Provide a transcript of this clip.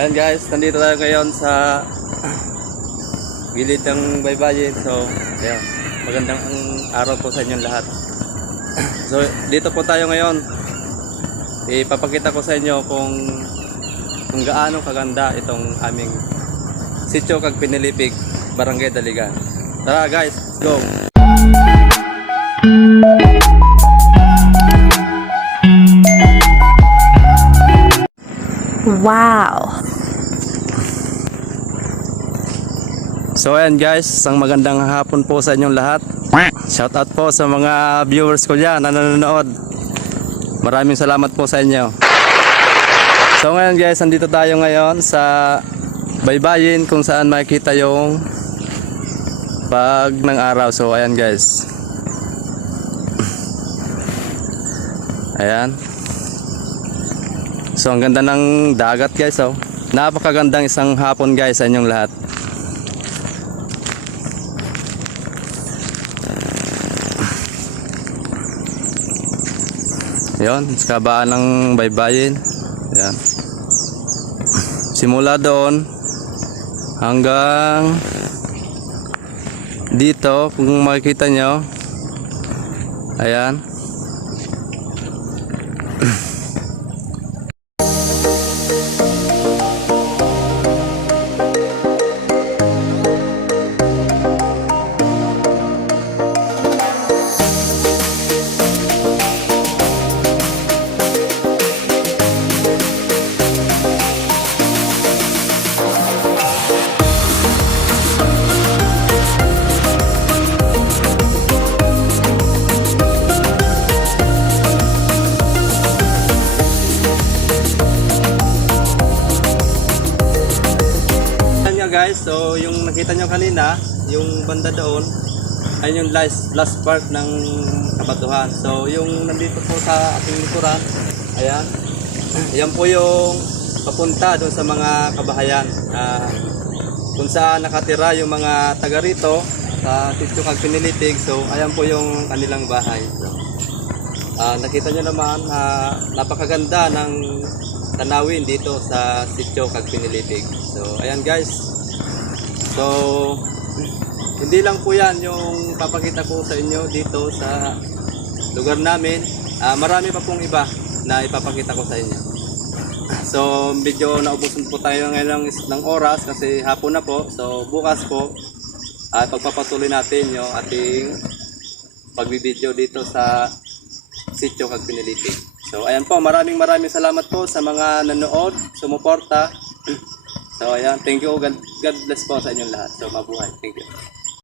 Ayan guys, nandito tayo ngayon sa gilid ng baybayin. So, ayan, magandang araw po sa inyong lahat. So, dito po tayo ngayon. Ipapakita ko sa inyo kung gaano kaganda itong aming sitio kag Pinilipig, Barangay Daligan. Tara guys, let's go! Wow! So ayan guys, isang magandang hapon po sa inyong lahat. Shout out po sa mga viewers ko dyan na nanonood. Maraming salamat po sa inyo. So ngayon guys, andito tayo ngayon sa baybayin kung saan makikita yung pag ng araw. So ayan guys. Ayan. So ang ganda ng dagat guys, oh. Napakagandang isang hapon guys sa inyong lahat. Yon, sa kabaan ng baybayin. Ayan. Simula doon hanggang dito kung makikita nyo. Ayan. Guys, so yung nakita nyo kanina, yung banda doon ay yung last part ng Kabatuhan. So yung nandito po sa ating likuran, ayan, yan po yung papunta doon sa mga kabahayan, kung saan nakatira yung mga taga rito sa sitio kag Pinilipig. So ayan po yung kanilang bahay. So, nakita nyo naman, napakaganda ng tanawin dito sa sitio kag Pinilipig. So ayan guys. So, hindi lang po yan yung papakita ko sa inyo dito sa lugar namin. Marami pa pong iba na ipapakita ko sa inyo. So, medyo naubusan po tayo ngayon ng oras kasi hapon na po. So, bukas po, pagpapatuloy natin yung ating pagbibideo dito sa sitio kag Pinilipig. So, ayan po, maraming salamat po sa mga nanood, sumuporta. So ayan, thank you, God bless po sa inyong lahat. So mabuhay, thank you.